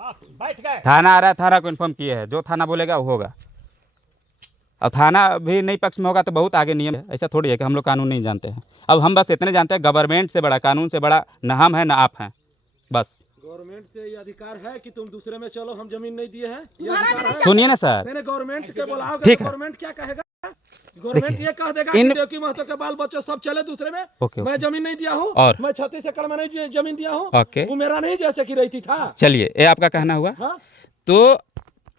बैठ गए। थाना आ रहा है, थाना को इन्फॉर्म किए हैं, जो थाना बोलेगा वो होगा। अब थाना भी नहीं पक्ष में होगा तो बहुत आगे नियम है, ऐसा थोड़ी है कि हम लोग कानून नहीं जानते हैं। अब हम बस इतने जानते हैं, गवर्नमेंट से बड़ा, कानून से बड़ा न हम है न आप हैं, बस। गवर्नमेंट से ये अधिकार है कि तुम दूसरे में चलो, हम जमीन नहीं दिए हैं, ये अधिकार है। सुनिए ना सर, मैंने गवर्नमेंट के बुलाओगे ठीक तो है। गवर्नमेंट क्या कहेगा? गवर्नमेंट ये कह देगा इन- कि देवकी महतो के बाल बच्चे सब चले दूसरे में। ओके, मैं जमीन नहीं दिया हूँ, और? मैं 36 एकड़ में नहीं जमीन दिया हूँ, ओके। वो मेरा नहीं जैसे कि रहती था। चलिए, ये आपका कहना हुआ। हाँ? तो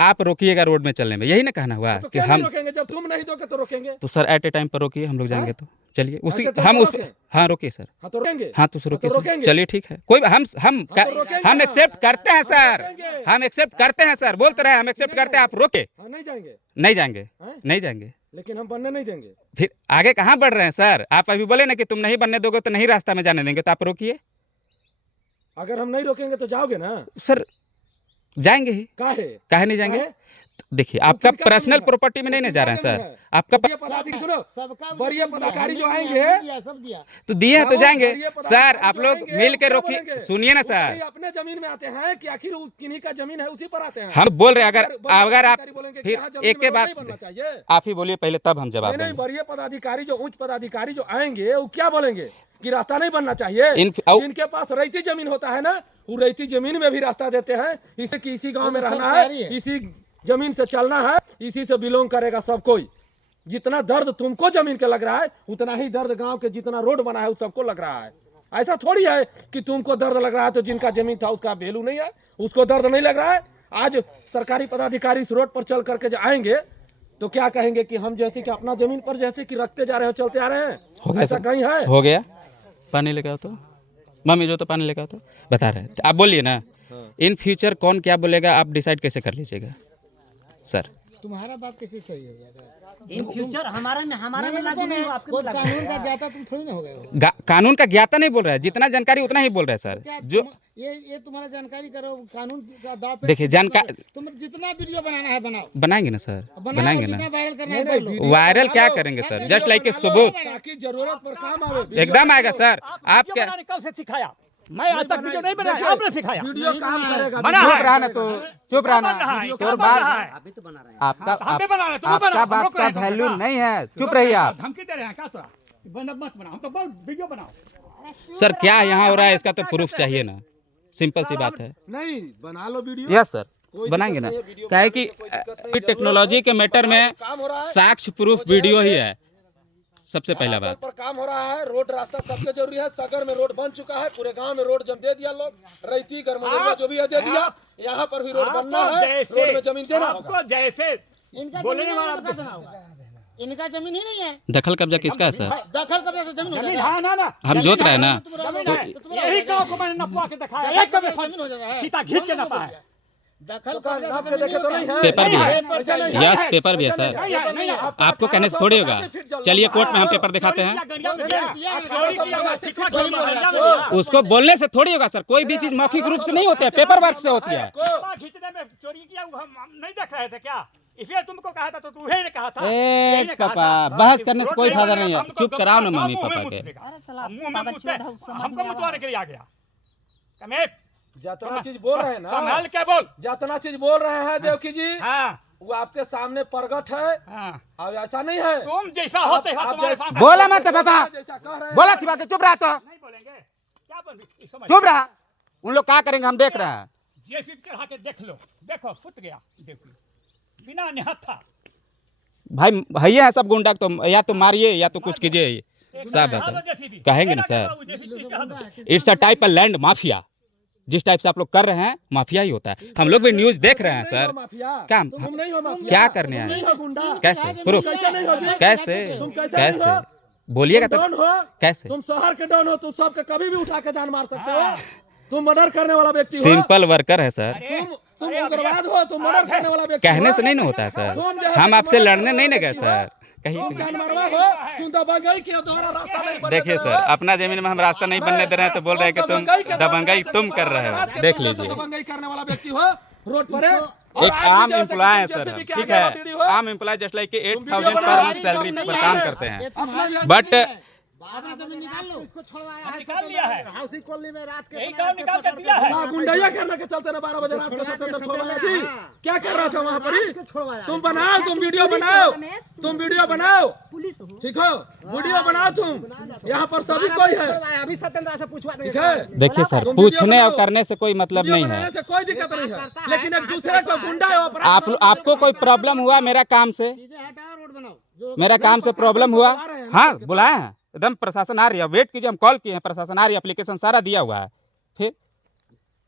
आप रोकिएगा रोड में चलने में, यही ना कहना हुआ तो कि क्या हम। नहीं रोकेंगे? जब तुम नहीं दोगे तो रोकेंगे। तो सर एट ए टाइम पर रोकिए, हम लोग जाएंगे तो चलिए उसी अच्छा, तो हम उस। रोकें? हाँ रोकिए सर। हाँ तो रोकेंगे। हाँ तो रोकिए तो सर। रोकेंगे। चलिए ठीक है, कोई हम तो रोकेंगे हम ना। एक्सेप्ट करते हैं सर, रोकेंगे। हम एक्सेप्ट करते हैं सर, बोलते रहे हम एक्सेप्ट करते हैं, आप रोके। हाँ नहीं जाएंगे, नहीं जाएंगे, हैं? नहीं जाएंगे। लेकिन हम बनने नहीं देंगे। फिर आगे कहाँ बढ़ रहे हैं सर? आप अभी बोले ना कि तुम नहीं बनने दोगे तो नहीं रास्ता में जाने देंगे, तो आप रोकिए। अगर हम नहीं रोकेंगे तो जाओगे ना? सर जाएंगे ही, काहे नहीं जाएंगे? काहे? देखिए आपका किनका पर्सनल जमीन है? प्रॉपर्टी में नहीं ना जा रहे हैं किनका सर, जमीन है? आपका बड़िया पदाधिकारी सुनो, बड़िया पदाधिकारी जो आएंगे, तो दिए हैं तो जाएंगे बड़िया पदाधिकारी सर। आप जो लोग आएंगे, मिल वो के क्या रोकिए, बोलेंगे? सुनिए ना वो सर। कहीं अपने जमीन में आते हैं कि आखिर किन्हीं का जमीन है उसी पर आते हैं। हम बोल रहे हैं, बड़िया अगर आप पदाधिकारी बोलेंगे कि फिर यहाँ जमीन एक के में बाद नहीं बनना चाहिए। आप ही बोलिए पहले, तब हम जवाब नहीं, देंगे। बड़िया पदाधिकारी जो उच्च पदाधिकारी जो आएंगे वो क्या बोलेंगे कि रास्ता नहीं बनना चाहिए। जिनके पास रैती जमीन होता है ना, वो रैती जमीन में भी रास्ता देते हैं, इसे कि इसी गांव में रहना है, इसी जमीन से चलना है, इसी से बिलोंग करेगा सब कोई। जितना दर्द तुमको जमीन के लग रहा है उतना ही दर्द गांव के जितना रोड बना है उस सबको लग रहा है। ऐसा थोड़ी है कि तुमको दर्द लग रहा है तो जिनका जमीन था उसका वैल्यू नहीं है, उसको दर्द नहीं लग रहा है। आज सरकारी पदाधिकारी इस रोड पर चल करके जो आएंगे तो क्या कहेंगे कि हम जैसे कि अपना जमीन पर जैसे कि रखते जा रहे हो, चलते आ रहे हैं, ऐसा कहीं है? हो गया, पानी लेकर आओ तो, मम्मी जो तो पानी लेकर आओ तो, बता रहे हैं आप बोलिए ना। इन फ्यूचर कौन क्या बोलेगा आप डिसाइड कैसे कर लीजिएगा सर। तुम्हारा बात कैसे सही हो गया? इन फ्यूचर हमारा में लागू नहीं हो, आपके में लागू कानून का ज्ञाता तुम थोड़ी ना हो गए हो। कानून का ज्ञाता नहीं बोल रहा है, जितना जानकारी उतना ही बोल रहा है सर। जो ये तुम्हारा जानकारी करो, कानून का दाव पे देखिए जानकारी, तुम जितना वीडियो बनाना है बनाओ, बनाएंगे ना सर, बनाएंगे ना। जितना वायरल करना है कर लो। वायरल क्या करेंगे सर, जस्ट लाइक ए सबूत, ताकि जरूरत पर काम आवे। एकदम आएगा सर। आप क्या कल से सिखाया? मैं आज तक वीडियो नहीं बनाया, आपने सिखाया। वीडियो काम करेगा। बना चुप है। रहा ना तो चुप रहा ना, बन रहा है, और क्या बन बात रहा है? आपका हम भी बना रहे हैं, तुम भी आपका बनाओ, हम बात रोक का रहे हैं तुमसे, वैल्यू हाँ। नहीं है, चुप रहिए आप। धमकी दे रहे हैं क्या तोरा? बंद मत बनाओ, हम तो बोल वीडियो बनाओ। सर क्या यहाँ हो रहा है इसका तो प्रूफ चाहिए ना, सिंपल सी बात है। नहीं बना लो वीडियो। यस सर, बनाएंगे ना। क्या है कि टेक्नोलॉजी के मैटर में काम हो रहा है, साक्ष्य प्रूफ वीडियो ही है सबसे पहला बात। पर काम हो रहा है। रोड रास्ता सबके जरूरी है। सगर में रोड बन चुका है, पूरे गांव में रोड जब दे दिया लोग, रैती गरमजोरिया जो भी है दे दिया। यहाँ पर भी रोड बनना है, रोड में जमीन देना होगा। आपको जैसे इनका बोलने जमीन वाला नहीं देना होगा। इनका जमीन ही नहीं है, दखल कब्जा किसका है सर? दखल कब्जा से जमीन हो जमीन जाएगा। है ना ना, हम जोत रहे हैं ना। जमीन है। यही गांव को मैंने नपवा के दिखाया, एक कभी जमीन हो जाएगा है। फीता खींच के नपा है। दखल दुकान कब्जा नाप से के जमीन देखे तो नहीं है। पेपर भी है, ऐसा नहीं है। यस पेपर भी है सर। नहीं है, नहीं है। आपको कहने से थोड़ी होगा, चलिए कोर्ट में हम पेपर दिखाते हैं। उसको बोलने से थोड़ी होगा सर, कोई भी चीज मौखिक रूप से नहीं होती है, पेपर वर्क से होती है। खींचने में चोरी किया हम नहीं देख रहे थे क्या? इसलिए तुमको कहा था तो तुम्हें ने कहा था। यही ए ने कहा पापा, था। बहस करने से कोई रोड फायदा नहीं नहीं है, बनेगा, चुप हमको कराओ ना गाँव मम्मी में पापा मुँह के। मुँह मुँह में मुँहते, हमको मुँहतवाने के लिए आ गया। कमेश जितना चीज बोल रहे हैं ना, संभाल के बोल। जितना चीज बोल रहे हैं देवकी जी, हाँ वो आपके सामने प्रगट है। हाँ, अब ऐसा नहीं है। तुम जैसा होते हो आप तुम्हारे जैसा- सामने। बोला मत पापा, जैसा कह रहे हैं, बोला थी बात, चुप रहा तो, नहीं बोलेंगे क्या बोल समझ चुप रहा। उन लोग क्या करेंगे हम देख रहे हैं। जेसीबी चढ़ा के देख लो, देखो फुट गया, देखो बिना निहत था। भाई भैया है सब गुंडा, तो या तो मारिए या तो कुछ कीजिए, सब है सर। कहेंगे ना sir, it's a type of land mafia. जिस टाइप से आप लोग कर रहे हैं माफिया ही होता है। हम लोग भी न्यूज देख रहे हैं नहीं हो सर। माफिया। क्या तुम नहीं हो माफिया। क्या करने तुम आए नहीं हो गुंडा। कैसे प्रूफ, कैसे नहीं हो जी? कैसे तुम कैसे नहीं कैसे हो? बोलिएगा तुम तो डॉन हो। कैसे? तुम शहर के डॉन हो, तुम सबके कभी भी उठा के जान मार सकते हो। तुम मर्डर करने वाला व्यक्ति हो। सिंपल वर्कर है सर। तुम उग्रवाद हो, तुम मर्डर करने वाला व्यक्ति हो। कहने से नहीं ना होता है सर, हम आपसे लड़ने नहीं ना गए सर तुम कहीं। जानवरवा हो, तुम दबंगई के दोबारा रास्ता नहीं बनने देखिए दे सर, रहे हो। अपना जमीन में हम रास्ता नहीं बनने दे रहे हैं तो बोल रहे हैं कि तुम दबंगई तुम कर रहे हो। देख लीजिए, दबंगई करने वाला व्यक्ति हो रोड पर है। और एक आज भी आम जैसे एम्प्लॉय है कि सर, जेसीबी के ठीक आगे वाली है, हो। आम एम्प्लॉय जस्ट लाइक 8,000 वीडियो पर बना मंथ रहे सैलरी हैं, पर नहीं काम है। करते हैं। अपना जो है बट अपना जमीन निकाल लो। इसको छोड़वाया हम है निकाल लिया है। हाउसिंग कॉलोनी में रात के यही बना गाँव के निकाल कर पकड़ दिया है। हाँ, गुंडैया करने के चलते ना 12 बजे रात को सत्येंद्र छोड़वाया जी। क्या कर रहा था वहाँ पर ही? तुम बनाओ, तुम वीडियो बनाओ, तुम वीडियो बनाओ, ठीक हो? वीडियो बनाओ तुम, यहाँ पर सभी कोई है, अभी सत्येंद्र से पूछवा ठीक है? देखिए सर, पूछने और करने से कोई मतलब वीडियो नहीं है। बनाने से कोई दिक्कत नहीं है, लेकिन एक दूसरे को गुंडा है अपराध आपको कोई प्रॉब्लम हुआ मेरा काम से? सीधे हटाओ, रोड बनाओ। जो मेरा काम से प्रॉब्लम हुआ? हाँ, बुलाए हैं, एकदम प्रशासन आ रही है। वेट कीजिए, हम कॉल किए हैं, प्रशासन आ रही है, एप्लीकेशन सारा दिया हुआ है। फिर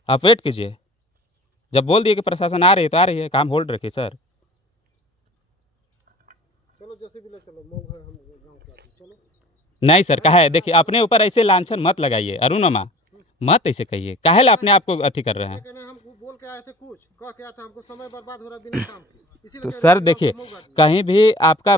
आप वेट कीजिए, जब बोल दिए कि प्रशासन आ रही है तो आ रही है, काम होल्ड रखिए सर। नहीं सर, कहा है, देखिए अपने ऊपर ऐसे लांछन मत लगाइए अरुणमा, मत ऐसे कहिए। काहे ला अपने आप को अथी कर रहे हैं? हम बोल के आए थे, कुछ कह के आया था, हमको समय बर्बाद हो रहा बिना काम के। तो सर देखिए, कहीं भी आपका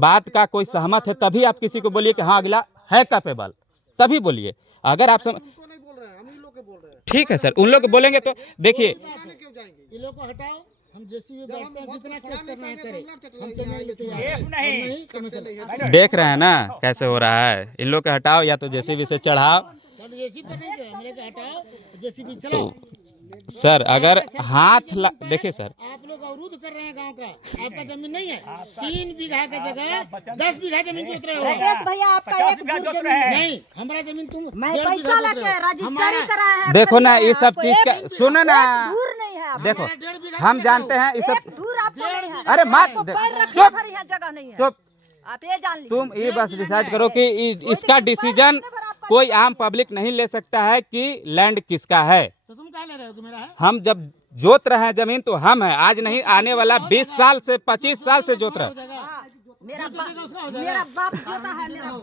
बात का कोई सहमत है तभी आप किसी को बोलिए कि हाँ अगला है कैपेबल, तभी बोलिए। अगर आप उनको नहीं बोल रहे हैं, हम ही लोग के बोल रहे हैं। ठीक है सर, उन लोग बोलेंगे तो देखिए, क्यों जाएंगे? इन लोग को हटाओ, हम जेसीबी बैठते हैं, जितना केस करना है करें। हम तो नहीं लेते एक हैं। नहीं नहीं तो मैं चले। देख रहे हैं ना कैसे हो रहा है। इन लोग के हटाओ या तो जेसीबी से चढ़ाओ। चल जेसीबी पर नहीं जाए, मेरे को हटाओ, जेसीबी चलाओ। सर अगर देखिए सर, आप लोग अवरुद्ध कर रहे हैं गांव का। आपका जमीन नहीं है, 3 बीघा की जगह 10 बीघा जमीन जोत रहे हो। राकेश भैया आपका एक धूर जमीन नहीं, हमारा जमीन तुम मैं 1.5 पैसा बीघा जोत लेके रहे हो। रजिस्ट्री कराया है। देखो ना खरीदा ये है, सब आपको चीज एक का धूर- सुनो ना, एक धूर नहीं है आपको। देखो 1.5 बीघा हम की जानते हैं ये एक सब। धूर आपको नहीं है। अरे माँ, आपको पैर रखने चुप भर यहाँ जगह नहीं है। चुप, आप ये जान लीजिए। तुम ये बस डिसाइड करो कि इसका डिसीजन कोई आम पब्लिक नहीं ले सकता है कि लैंड किसका है। तो तुम कह ले रहे हो कि मेरा है? हम जब जोत रहे हैं जमीन तो हम है, आज नहीं आने वाला 20 साल से 25 साल से जोत रहे हैं। हाँ, मेरा बाप जोता है, मेरा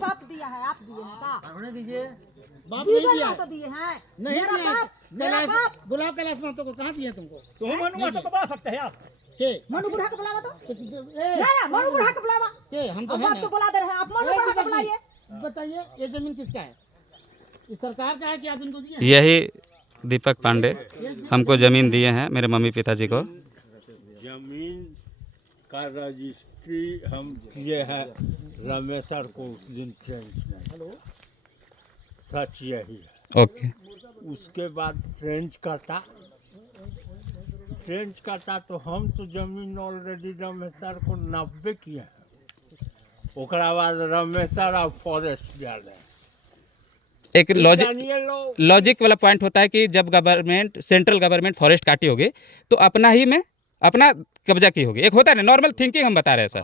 बाप दिया है, आप दिए हैं का? बाप नहीं दीजिए दिया ना तो दिए हैं। नहीं मेरा दिया। बाप, मेरा कैलाश बाप। बुलाओ, कैलाश महतो को। कहाँ दिया तुमको? तुम मनुआ तो बता सकते हैं आप। के मनु बुढ़ा को बुलावा तो। ए, ना मनु बुढ़ा को बुलावा। के हम तो अब है आपको ना। बुला दे रहे हैं, आप मनु बुढ़ा को बुलाइए। बताइए, ये जमीन किसका है? ये सरकार का है कि आप इनको दिए? यही दीपक पांडे हमको जमीन दिए हैं, मेरे मम्मी पिताजी को। जमीन का रजिस्ट्री हम किए हैं रमेशर को उस दिन ट्रेंच में। सच यही है। ओके, उसके बाद ट्रेंच काटा तो हम तो जमीन ऑलरेडी रमेशर को 90 किए हैं। ओकरा बाद रमेशर और फॉरेस्ट गार्ड है। एक जानिए लोग, लॉजिक वाला पॉइंट होता है कि जब गवर्नमेंट, सेंट्रल गवर्नमेंट फॉरेस्ट काटी होगी तो अपना ही में अपना कब्जा की होगी। एक होता है ना नॉर्मल थिंकिंग, हम बता रहे हैं सर।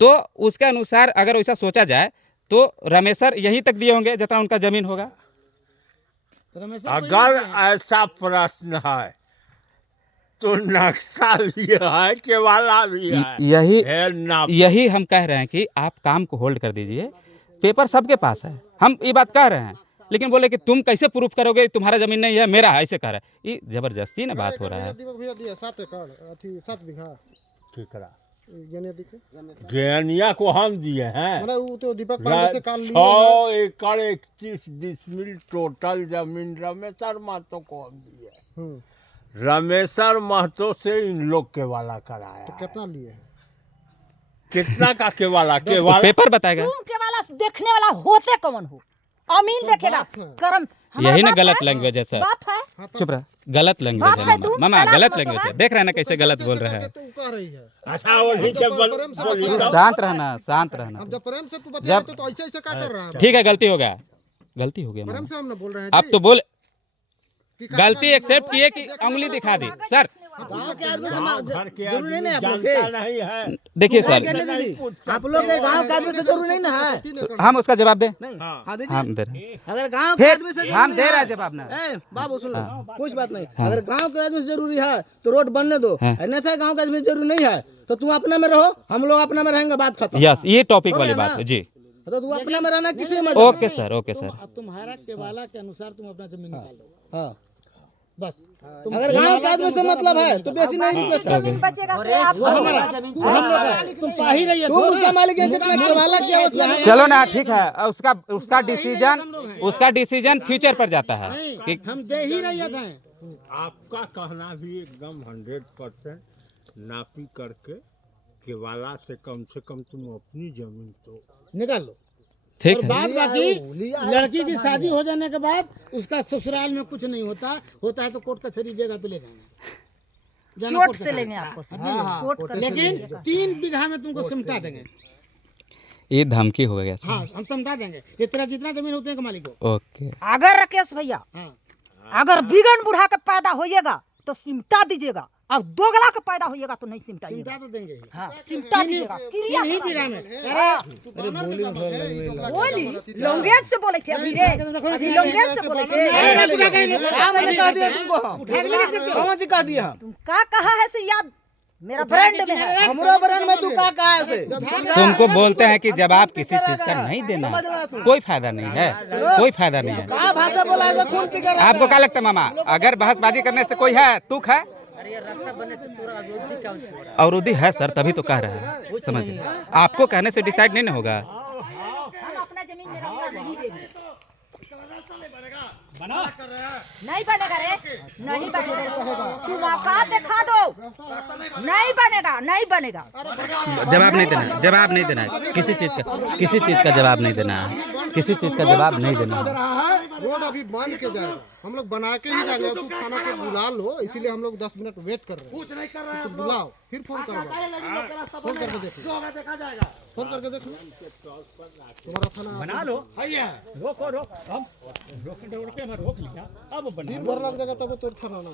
तो उसके अनुसार अगर वैसा सोचा जाए तो रमेशर यहीं तक दिए होंगे जितना उनका जमीन होगा। तो रमेश सर कोई अगर नहीं दिया। ऐसा प्रश्न है तो नक्शा भी है, केवाला भी है। यही है ना। यही हम कह रहे हैं कि आप काम को होल्ड कर दीजिए, पेपर सबके पास है। हम ये बात कह रहे हैं, लेकिन बोले कि तुम कैसे प्रूफ करोगे तुम्हारा जमीन नहीं है, मेरा है, ऐसे कह रहा है। ये जबरदस्ती ना बात हो रहा है। दीपक भैया दिया 7 एकड़, अथी 7 बीघा। केकरा? गने दिखे। गैनिया को हम दिए हैं। मतलब वो तो दीपक पांडे से काल लिए 6 एकड़ 31 डिसमिल टोटल जमीन रमेशर महतो को हम दिए। हैं। रमेशर महतो से इन लोग केवाला कराया है। कितना लिए? कितना का केवाला? केवाला पेपर बताएगा। तुम के वाला देखने वाला होते कौन हो? अमीन देखेगा कर्म। हमारा यही ना बाप गलत है? लैंग्वेज है सर। बाप है। चुप रहा, गलत लैंग्वेज बाप है है तू, मामा, बड़ा गलत तो लैंग्वेज है। है। देख रहे हैं ना कैसे गलत बोल रहे हैं। तू कह रही है। अच्छा वही से बोली तो। शांत रहना, शांत रहना। अब जब प्रेम से तू बता जब- रहे तो ऐसे ऐसे क्या कर रहा है? ठीक है, गलती हो गया, गलती हो गया प्रेम मामा। से हम ना बोल रहे हैं अब जी। तो बोल, कि का- गलती एक्सेप्ट किए कि उंगली दिखा दी सर। गांव के आदमी से घर के जरूरी नहीं आदमी ना आप लोग जानता के। नहीं है। देखिए क्या सर, कहने दीदी, आप लोग के गांव के आदमी से जरूरी नहीं ना है। 3 एकड़। हम उसका जवाब दें। नहीं हाँ दीदी, हम दे रहे हैं। अगर गांव के फिर आदमी से जरूरी हम दे रहे हैं है- जवाब ना। ए, बाबू सुन लो, कुछ बात नहीं। अगर गांव के आदमी से जरूरी है तो रोड बनने दो, अन्यथा गांव के आदमी से जरूरी नहीं है तो तुम अपने में रहो, हम लोग अपना में रहेंगे, बात खत्म। यस, ये टॉपिक हो वाली गया बात ना? है जी। तो तू अपना में रहना, किसी में ओके सर, ओके सर। अब तुम्हारा केवाला के अनुसार तुम अपना जमीन निकाल लो, हाँ। बस। अगर गांव के आदमी से मतलब है तो बेसी नहीं निकल सकता। जमीन बचेगा से आप तुम पा ही रही है। तुम उसका मालिक है, जितना केवाला किया उतना चलो ना, ठीक है। उसका डिसीजन फ्यूचर पर जाता है कि हम दे ही रही थे। आपका कहना भी एकदम 100% नापी करके केवाला से कम तुम अपनी जमीन तो निकाल लो। ठीक और है। बात बाकी लड़की की शादी हो जाने के बाद उसका ससुराल में कुछ नहीं होता है तो कोर्ट कचहरी देगा तो ले जाना चोट से लेंगे आपको कोर्ट कर लेकिन 3 बीघा में तुमको सिमटा देंगे। ये धमकी हो गया सर। हाँ हम समझा देंगे ये तेरा जितना जमीन होते हैं मालिक को। ओके अगर राकेश भैया हाँ अगर बिगन बुढ़ा के पैदा होइएगा तो सिमटा दीजिएगा, और दोगला के पैदा होइएगा तो नहीं सिमटाइएगा। सिमटा तो देंगे ही। हाँ सिमटा दीजिएगा। क्रिया तीन ही बीघा में बोली लौंगेज से बोले थे अभी रे, अभी लौंगेज से बोले थे। क्या मैंने कहा दिया तुमको? कौन सी कहा दिया? तुम क्या कहा है से याद मेरा ब्रांड में है। हमारा ब्रांड में तू क्या कहा है से? तुमको बोलते हैं कि जवाब किसी चीज का नहीं देना, कोई फायदा नहीं है, कोई फायदा नहीं है। कहा भाषा बोला है खून पी कर? आपको क्या लगता है मामा, अगर बहसबाजी करने से कोई है तुक है? अवरोधी है सर, तभी तो कह रहे हैं, समझिए। आपको कहने से डिसाइड नहीं ना होगा। हम अपना जमीन में रास्ता नहीं देंगे। बना नहीं बनेगा रे, नहीं बनेगा। तुम औकात दिखा दो, नहीं बनेगा, नहीं बनेगा। जवाब नहीं देना है, जवाब नहीं देना है किसी चीज का, किसी चीज का जवाब नहीं देना है, किसी चीज का जवाब नहीं देना है। रोड अभी बन के जाएगा, हम लोग बना के ही जाएंगे। तू खाना को बुला लो, इसीलिए हम लोग 10 मिनट वेट कर रहे हैं। कुछ नहीं कर रहे हैं, तो बुलाओ फिर फोन करो, फोन करके देखो, फोन करके देखो तुम्हारा थाना बना लो। रोको रोक, हम रोक लिया अब बना दिन भर लग जाएगा तब तो थाना ना।